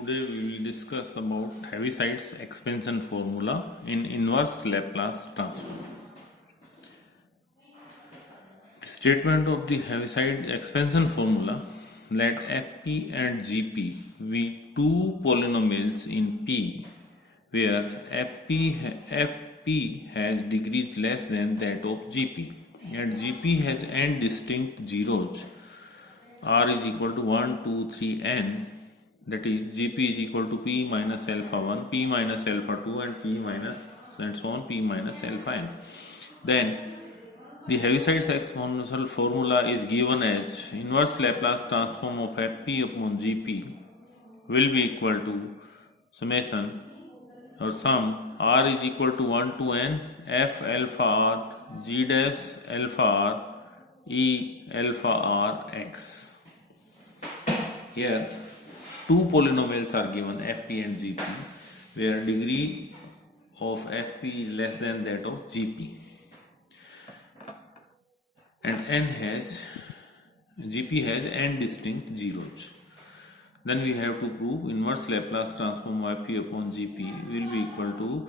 Today we will discuss about heavisides expansion formula in inverse Laplace transform. The statement of the heaviside expansion formula: let Fp and Gp be two polynomials in P where Fp has degrees less than that of Gp and Gp has n distinct zeros. R is equal to 1, 2, 3, n. That is, Gp is equal to P minus alpha 1, P minus alpha 2, and P minus and so on, P minus alpha n. Then the heavisides exponential formula is given as inverse Laplace transform of Fp upon Gp will be equal to summation or sum R is equal to 1 to n F alpha R G dash alpha R E alpha R x. Here two polynomials are given Fp and Gp where degree of Fp is less than that of Gp and Gp has n distinct zeros. Then we have to prove inverse Laplace transform of Fp upon Gp will be equal to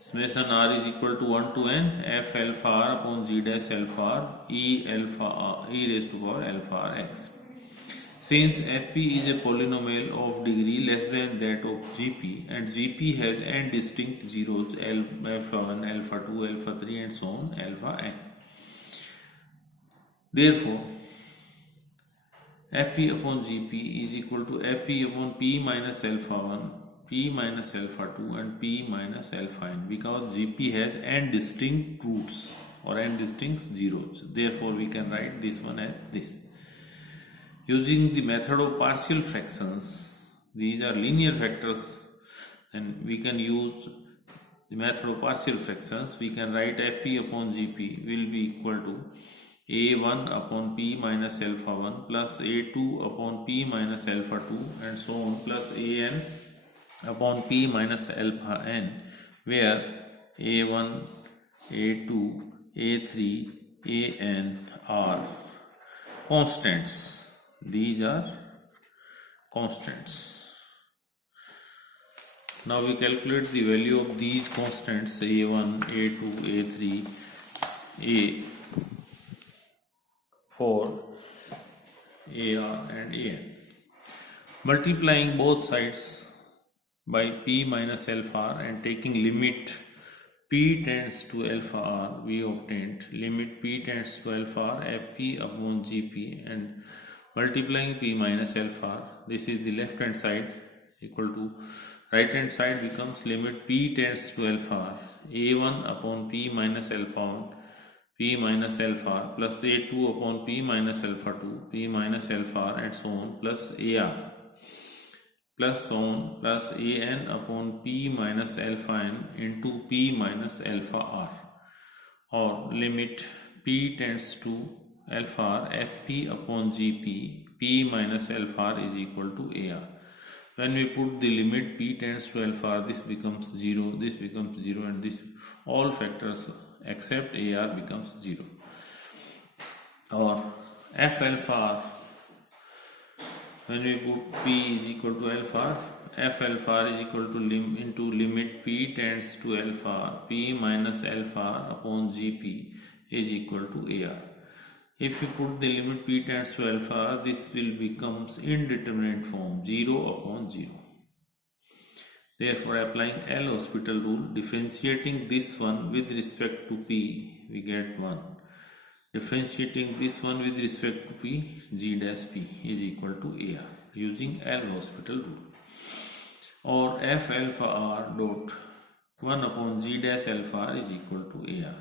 summation R is equal to 1 to n F alpha R upon G dash alpha R E alpha R e raised to power alpha R x. Since Fp is a polynomial of degree less than that of Gp and Gp has n distinct zeros alpha 1, alpha 2, alpha 3 and so on alpha n. Therefore, Fp upon Gp is equal to Fp upon P minus alpha 1, P minus alpha 2 and P minus alpha n because Gp has n distinct roots or n distinct zeros. Therefore, we can write this one as this. Using the method of partial fractions, these are linear factors and we can use the method of partial fractions. We can write Fp upon Gp will be equal to a1 upon P minus alpha 1 plus a2 upon P minus alpha 2 and so on plus an upon P minus alpha n where a1, a2, a3, an are constants. These are constants. Now we calculate the value of these constants a1, a2, a3, a4, ar and an. Multiplying both sides by p minus alpha r and taking limit p tends to alpha r, we obtained limit p tends to alpha r Fp upon Gp and multiplying p minus alpha r. This is the left hand side equal to right hand side becomes limit p tends to alpha r a1 upon p minus alpha 1 p minus alpha r plus a2 upon p minus alpha 2 p minus alpha r and so on plus ar plus so on plus an upon p minus alpha n into p minus alpha r or limit p tends to alpha r Fp upon Gp p minus alpha r is equal to ar. When we put the limit p tends to alpha r, this becomes 0, this becomes 0 and this all factors except ar becomes 0. Or f alpha r, when we put p is equal to alpha r, f alpha r is equal to into limit p tends to alpha r p minus alpha r upon Gp is equal to ar. If you put the limit p tends to alpha r, this will becomes indeterminate form 0 upon 0. Therefore, applying L'Hospital rule, differentiating this one with respect to p, we get 1. Differentiating this one with respect to p, g dash p is equal to ar using L'Hospital rule. Or f alpha r dot 1 upon g dash alpha r is equal to ar.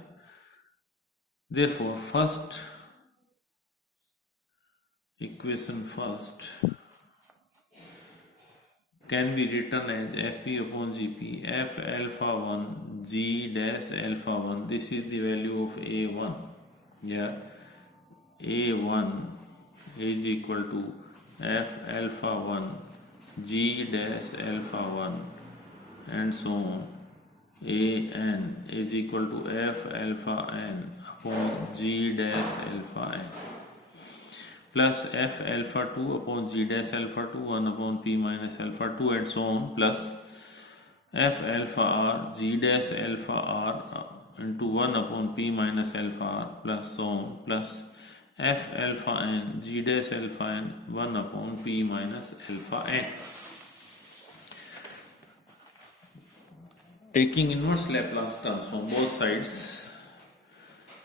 Therefore, first equation first can be written as Fp upon Gp f alpha 1 g dash alpha 1. This is the value of a1. Here a1 is equal to f alpha 1 g dash alpha 1 and so on. An is equal to f alpha n upon g dash alpha n plus f alpha 2 upon g dash alpha 2 1 upon p minus alpha 2 and so on, plus f alpha r g dash alpha r into 1 upon p minus alpha r plus so on, plus f alpha n g dash alpha n 1 upon p minus alpha n. Taking inverse Laplace transform both sides,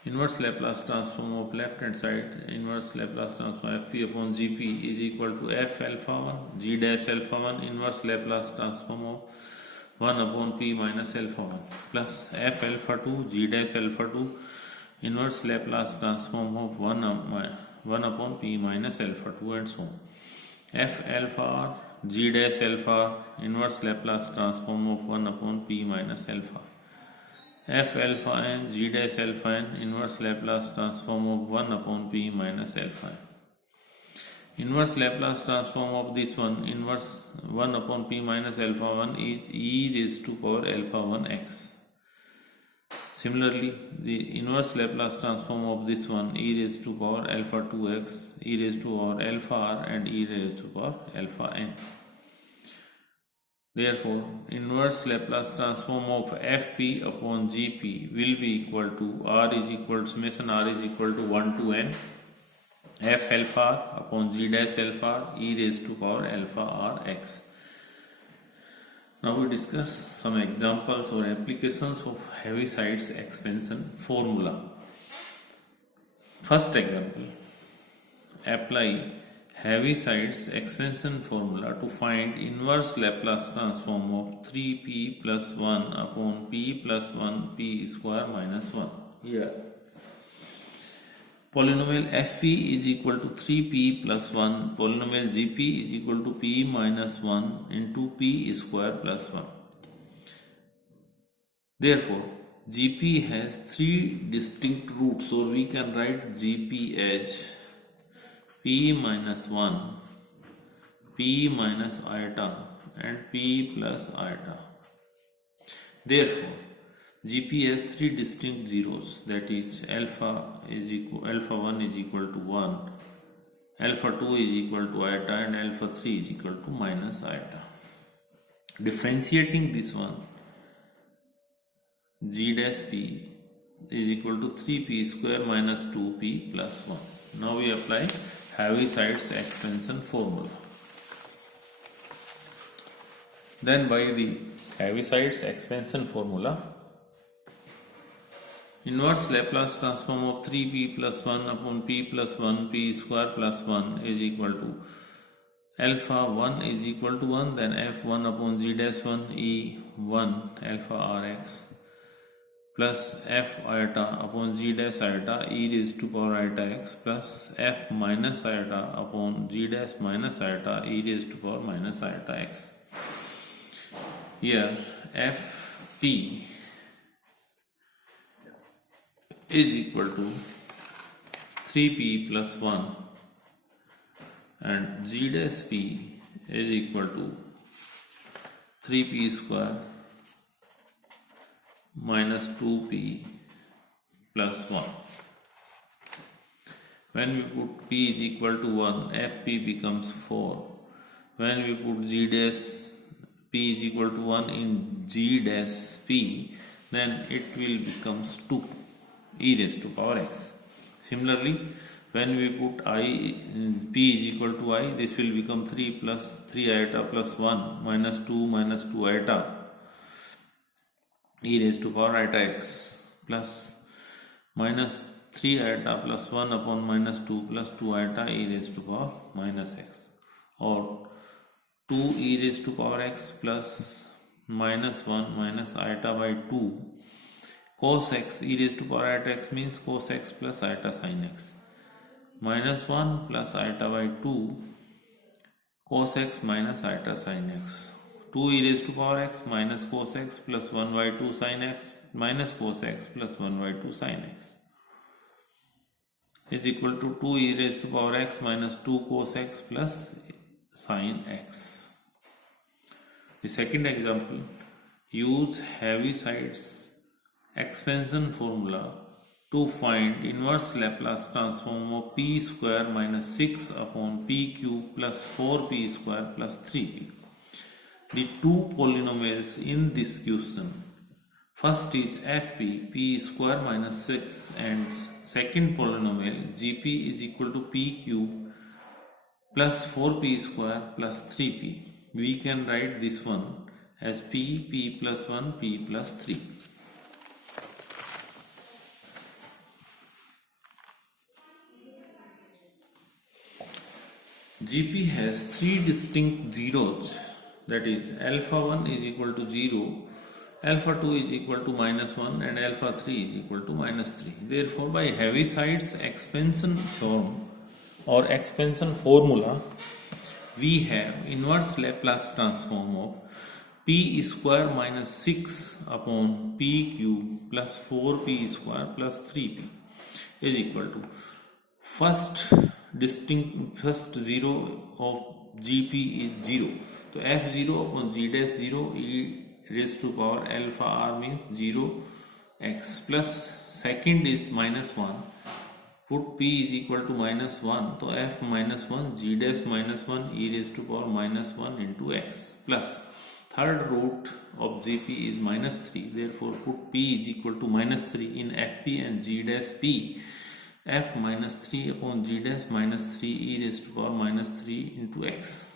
inverse Laplace transform of left hand side, inverse Laplace transform fp upon gp is equal to f alpha 1 g dash alpha 1 inverse Laplace transform of 1 upon p minus alpha 1 plus f alpha 2 g dash alpha 2 inverse Laplace transform of 1 upon p minus alpha 2 and so on. F alpha r g dash alpha inverse Laplace transform of 1 upon p minus alpha. F alpha n g dash alpha n inverse Laplace transform of 1 upon p minus alpha n. Inverse Laplace transform of this one, inverse 1 upon p minus alpha 1 is e raised to power alpha 1 x. Similarly, the inverse Laplace transform of this one, e raised to power alpha 2x, e raised to power alpha r and e raised to power alpha n. Therefore, inverse Laplace transform of fp upon gp will be equal to r is equal to summation r is equal to 1 to n f alpha r upon g dash alpha r e raised to power alpha r x. Now we discuss some examples or applications of heavisides expansion formula. First example, apply heavisides expansion formula to find inverse Laplace transform of 3p plus 1 upon p plus 1 p square minus 1. Here, polynomial fp is equal to 3p plus 1, polynomial gp is equal to p minus 1 into p square plus 1. Therefore, gp has three distinct roots, so we can write gp as p minus 1, p minus iota and p plus iota. Therefore, gp has three distinct zeros, that is alpha 1 is equal to 1, alpha 2 is equal to iota and alpha 3 is equal to minus iota. Differentiating this one, g dash p is equal to 3p square minus 2p plus 1. Now we apply heavisides expansion formula. Then by the heavisides expansion formula, inverse Laplace transform of 3p plus 1 upon p plus 1 p square plus 1 is equal to alpha 1 is equal to 1, then f1 upon g dash 1 e1 alpha rx plus f iota upon g dash iota e raised to power iota x plus f minus iota upon g dash minus iota e raised to power minus iota x. Here fp is equal to 3p plus 1 and g dash p is equal to 3p square minus 2p plus 1. When we put p is equal to 1, fp becomes 4. When we put g dash p is equal to 1 in g dash p, then it will becomes 2 e raised to power x. Similarly, when we put p is equal to I, this will become 3 plus 3 iota plus 1 minus 2 iota e raised to power iota x plus minus 3 iota plus 1 upon minus 2 plus 2 iota e raised to power minus x, or 2 e raised to power x plus minus 1 minus iota by 2 cos x e raised to power iota x means cos x plus iota sin x, minus 1 plus iota by 2 cos x minus iota sin x, 2 e raised to power x minus cos x plus 1 by 2 sin x minus cos x plus 1 by 2 sin x is equal to 2 e raised to power x minus 2 cos x plus sin x. The second example, use heavisides expansion formula to find inverse Laplace transform of p square minus 6 upon p cube plus 4p square plus 3p. The two polynomials in this question, first is fp, p square minus 6, and second polynomial gp is equal to p cube plus 4p square plus 3p. We can write this one as p plus 1, p plus 3. GP has three distinct zeros, that is alpha 1 is equal to 0, alpha 2 is equal to minus 1 and alpha 3 is equal to minus 3. Therefore, by heavisides expansion theorem or expansion formula, we have inverse Laplace transform of p square minus 6 upon p cube plus 4p square plus 3p is equal to first zero of GP is 0. So f0 upon g dash 0 e raised to power alpha r means 0x plus second is minus 1. Put p is equal to minus 1. So f minus 1 g dash minus 1 e raised to power minus 1 into x plus third root of GP is minus 3. Therefore put p is equal to minus 3 in fp and g dash p. F minus 3 upon g dash minus 3 e raised to power minus 3 into x.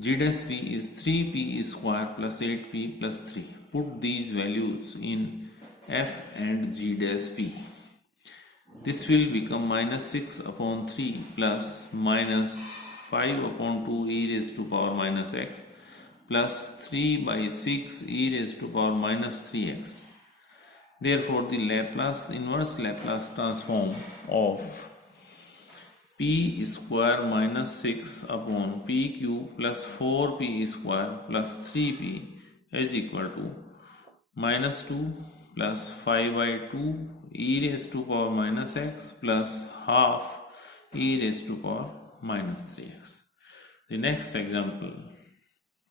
G dash p is 3p square plus 8p plus 3. Put these values in f and g dash p. This will become minus 6 upon 3 plus minus 5 upon 2 e raised to power minus x plus 3 by 6 e raised to power minus 3x. Therefore, the inverse Laplace transform of p square minus 6 upon p cube plus 4p square plus 3p is equal to minus 2 plus 5 by 2 e raised to power minus x plus half e raised to power minus 3x. The next example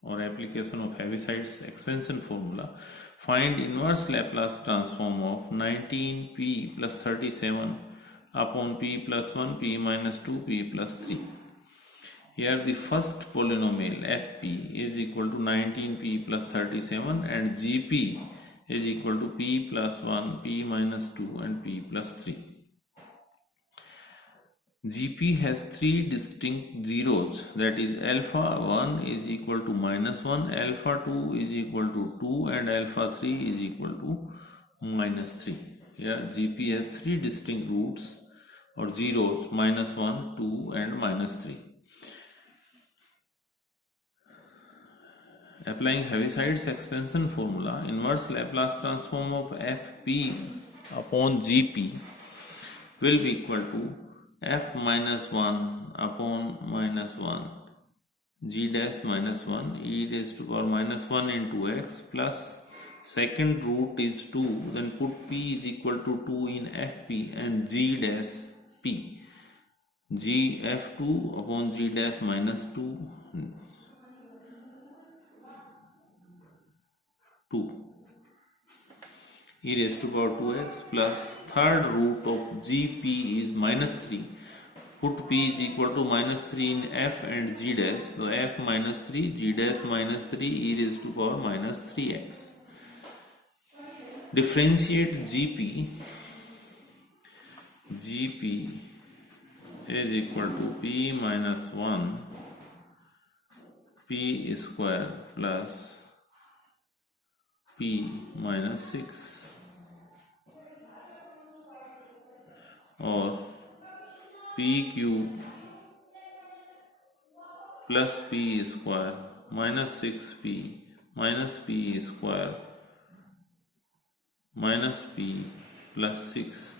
or application of heavisides expansion formula. Find inverse Laplace transform of 19p plus 37 upon p plus 1, p minus 2, p plus 3. Here the first polynomial fp is equal to 19p plus 37 and gp is equal to p plus 1, p minus 2 and p plus 3. GP has three distinct zeros, that is alpha 1 is equal to minus 1, alpha 2 is equal to 2 and alpha 3 is equal to minus 3. Here GP has three distinct roots or zeros, minus 1, 2 and minus 3. Applying heavisides expansion formula, inverse Laplace transform of fp upon gp will be equal to f minus 1 upon minus 1 g dash minus 1 e raised to power minus 1 into x plus second root is 2, then put p is equal to 2 in fp and g dash p, g f2 upon g dash minus 2 e raised to power 2x plus third root of gp is minus 3. Put p is equal to minus 3 in f and g dash. So f minus 3, g dash minus 3 e raised to power minus 3x. Differentiate gp. Gp is equal to p minus 1 p square plus p minus 6 or p cube plus p square minus 6p minus p square minus p plus 6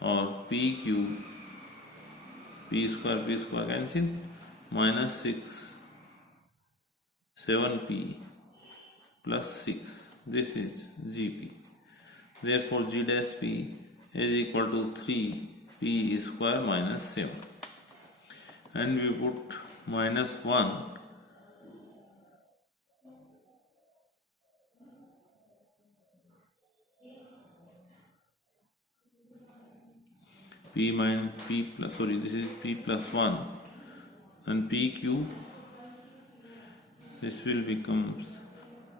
or p cube p square cancel minus 6 7p plus 6. This is gp. Therefore g dash p is equal to 3p square minus 7 and we put minus 1 . this is p plus 1 and p cube, this will become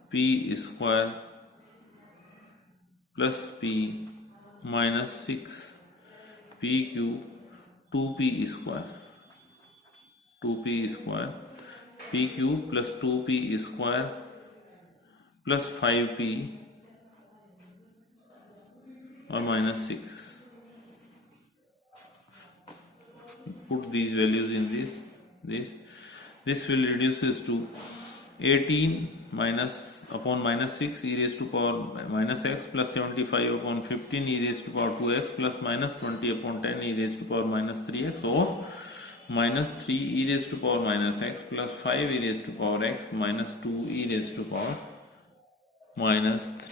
p square plus p minus 6 p cube 2p square p cube plus 2p square plus 5p or minus 6. Put these values in this will reduces to 18 upon minus 6 e raised to power minus x plus 75 upon 15 e raised to power 2x plus minus 20 upon 10 e raised to power minus 3x, or minus 3 e raised to power minus x plus 5 e raised to power x minus 2 e raised to power minus 3.